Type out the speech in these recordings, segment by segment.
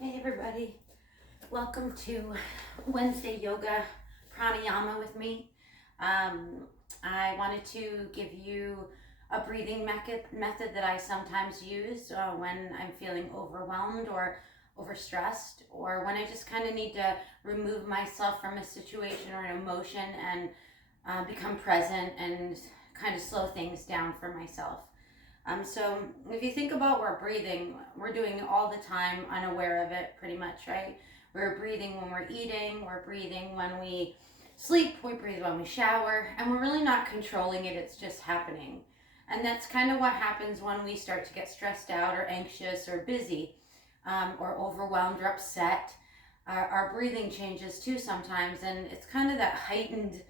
Hey everybody, welcome to Wednesday Yoga Pranayama with me. I wanted to give you a breathing method that I sometimes use when I'm feeling overwhelmed or overstressed, or when I just kind of need to remove myself from a situation or an emotion and become present and kind of slow things down for myself. So if you think about we're breathing, we're doing it all the time, unaware of it pretty much, right? We're breathing when we're eating, we're breathing when we sleep, we breathe when we shower, and we're really not controlling it, it's just happening. And that's kind of what happens when we start to get stressed out or anxious or busy or overwhelmed or upset. Our breathing changes too sometimes, and it's kind of that heightened,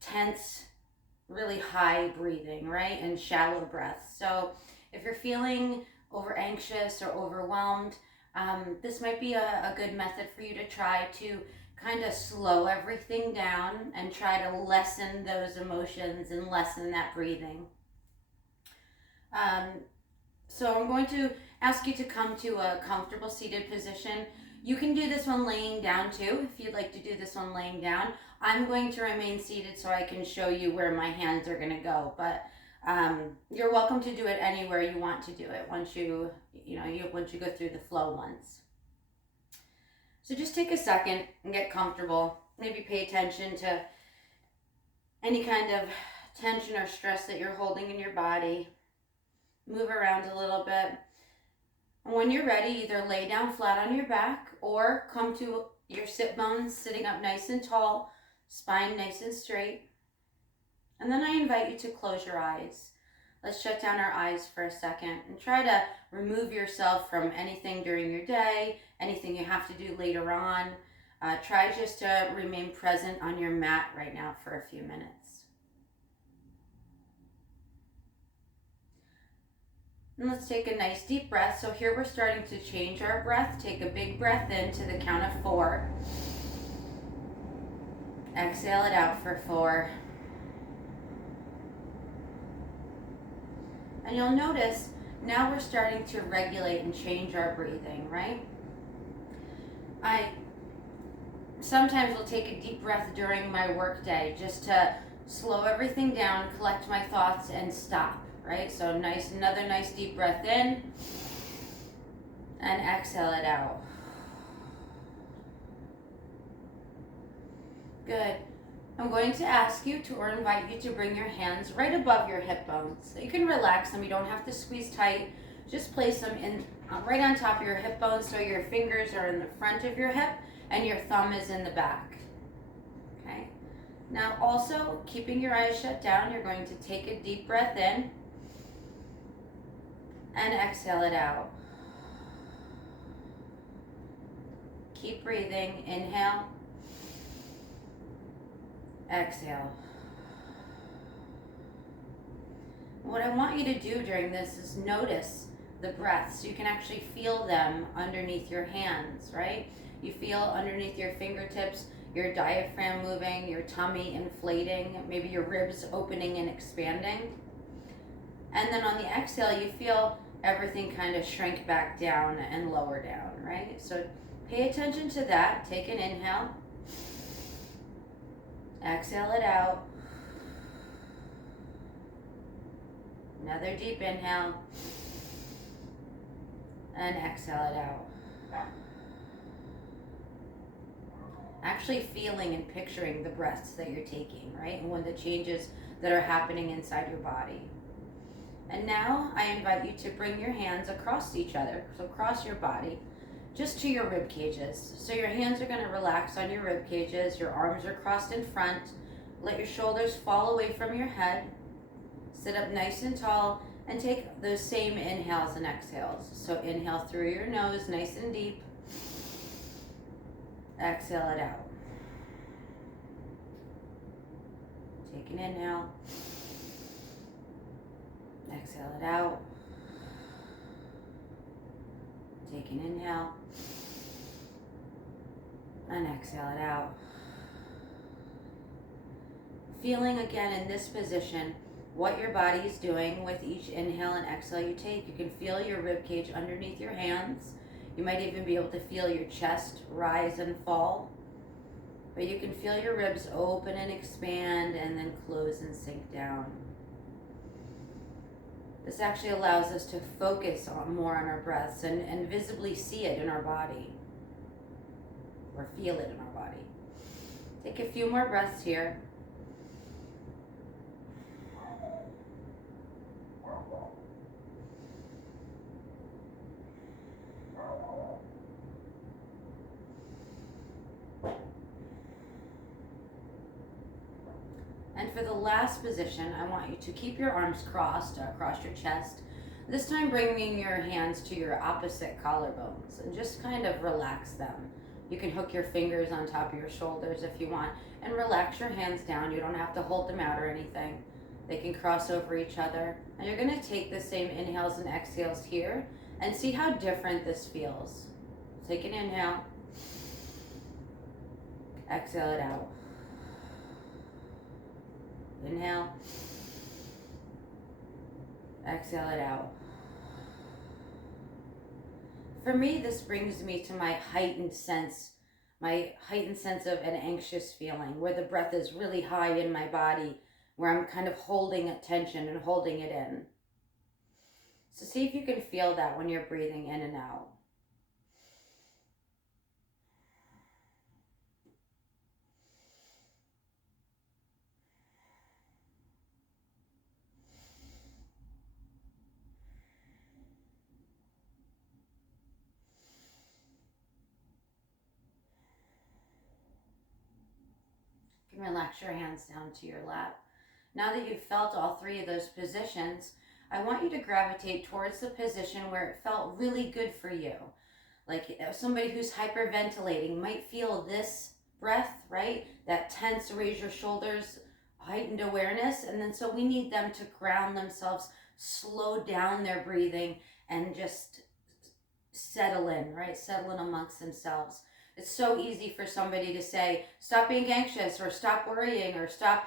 tense, really high breathing, right? And shallow breaths. So if you're feeling over anxious or overwhelmed, this might be a good method for you to try to kind of slow everything down and try to lessen those emotions and lessen that breathing. Um, so I'm going to ask you to come to a comfortable seated position. You can do this one laying down too, if you'd like to do this one laying down. I'm going to remain seated so I can show you where my hands are going to go, but you're welcome to do it anywhere you want to do it once you go through the flow once. So just take a second and get comfortable. Maybe pay attention to any kind of tension or stress that you're holding in your body. Move around a little bit. And when you're ready, either lay down flat on your back or come to your sit bones, sitting up nice and tall, spine nice and straight. And then I invite you to close your eyes. Let's shut down our eyes for a second and try to remove yourself from anything during your day, anything you have to do later on. Try just to remain present on your mat right now for a few minutes. And let's take a nice deep breath. So here we're starting to change our breath. Take a big breath in to the count of 4. Exhale it out for 4. And you'll notice now we're starting to regulate and change our breathing, right? I sometimes will take a deep breath during my work day just to slow everything down, collect my thoughts, and stop, right? So another nice deep breath in and exhale it out. Good. I'm going to ask you to, or invite you to, bring your hands right above your hip bones. So you can relax them, you don't have to squeeze tight. Just place them in right on top of your hip bones so your fingers are in the front of your hip and your thumb is in the back. Okay. Now also, keeping your eyes shut down, you're going to take a deep breath in and exhale it out. Keep breathing. Inhale. Exhale. What I want you to do during this is notice the breaths. So you can actually feel them underneath your hands, right? You feel underneath your fingertips, your diaphragm moving, your tummy inflating, maybe your ribs opening and expanding. And then on the exhale, you feel everything kind of shrink back down and lower down, right? So pay attention to that. Take an inhale. Exhale it out. Another deep inhale. And exhale it out. Actually feeling and picturing the breaths that you're taking, right? And when the changes that are happening inside your body. And now I invite you to bring your hands across each other, so across your body, just to your rib cages. So your hands are going to relax on your rib cages, your arms are crossed in front, let your shoulders fall away from your head, sit up nice and tall, and take those same inhales and exhales. So inhale through your nose, nice and deep. Exhale it out. Take an inhale. Exhale it out. Take an inhale. And exhale it out. Feeling again in this position what your body is doing with each inhale and exhale you take. You can feel your rib cage underneath your hands. You might even be able to feel your chest rise and fall. But you can feel your ribs open and expand and then close and sink down. This actually allows us to focus more on our breaths and visibly see it in our body, or feel it in our body. Take a few more breaths here. And for the last position, I want you to keep your arms crossed across your chest. This time bringing your hands to your opposite collarbones and just kind of relax them. You can hook your fingers on top of your shoulders if you want and relax your hands down. You don't have to hold them out or anything. They can cross over each other. And you're going to take the same inhales and exhales here and see how different this feels. Take an inhale. Exhale it out. Inhale. Exhale it out. For me, this brings me to my heightened sense of an anxious feeling, where the breath is really high in my body, where I'm kind of holding attention and holding it in. So see if you can feel that when you're breathing in and out. You can relax your hands down to your lap. Now that you've felt all three of those positions, I want you to gravitate towards the position where it felt really good for you. Like somebody who's hyperventilating might feel this breath, right? That tense, raise your shoulders, heightened awareness. And then so we need them to ground themselves, slow down their breathing, and just settle in, right? Settle in amongst themselves. It's so easy for somebody to say, stop being anxious or stop worrying or stop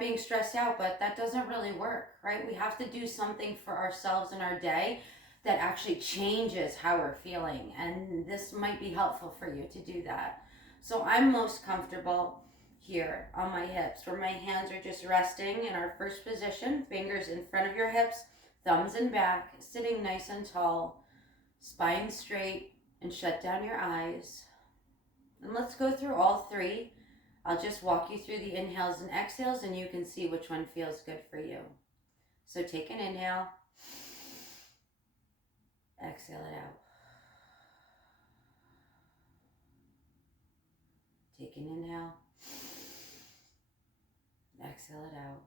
being stressed out, but that doesn't really work, right? We have to do something for ourselves in our day that actually changes how we're feeling. And this might be helpful for you to do that. So I'm most comfortable here on my hips, where my hands are just resting in our first position, fingers in front of your hips, thumbs in back, sitting nice and tall, spine straight, and shut down your eyes. And let's go through all three. I'll just walk you through the inhales and exhales, and you can see which one feels good for you. So take an inhale. Exhale it out. Take an inhale. Exhale it out.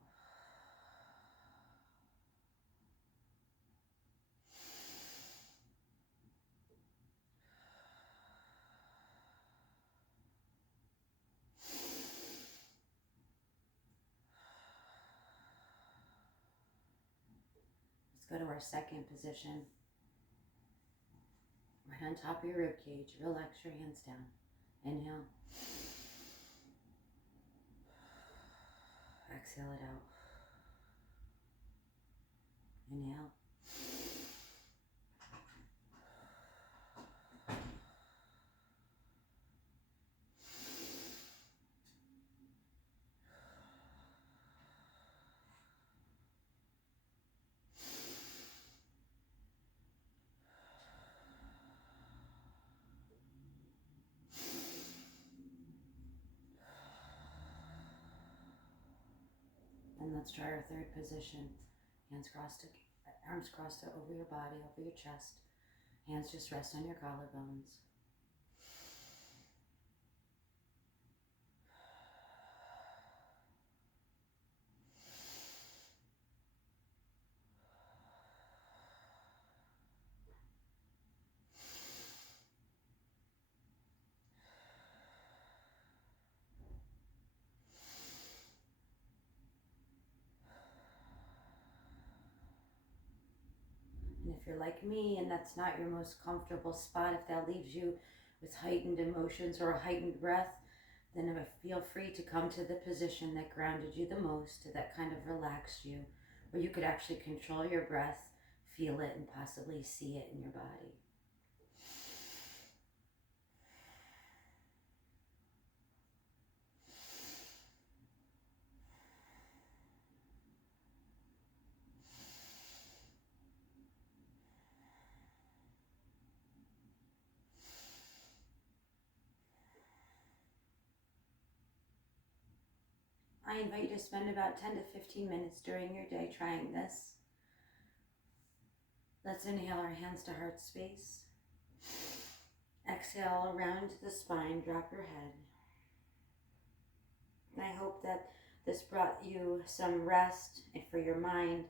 Let's go to our second position. Right on top of your rib cage. Relax your hands down. Inhale. Exhale it out. Inhale. And let's try our third position. Arms crossed over your body, over your chest. Hands just rest on your collarbones. And if you're like me and that's not your most comfortable spot, if that leaves you with heightened emotions or a heightened breath, then feel free to come to the position that grounded you the most, that kind of relaxed you, where you could actually control your breath, feel it, and possibly see it in your body. I invite you to spend about 10 to 15 minutes during your day trying this. Let's inhale our hands to heart space. Exhale around the spine, drop your head. And I hope that this brought you some rest for your mind,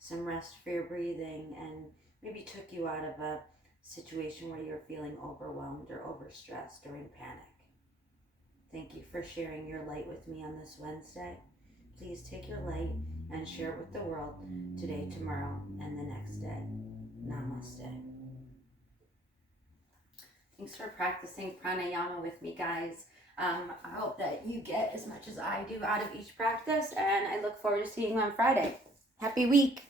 some rest for your breathing, and maybe took you out of a situation where you're feeling overwhelmed or overstressed or in panic. Thank you for sharing your light with me on this Wednesday. Please take your light and share it with the world today, tomorrow, and the next day. Namaste. Thanks for practicing pranayama with me, guys. I hope that you get as much as I do out of each practice, and I look forward to seeing you on Friday. Happy week.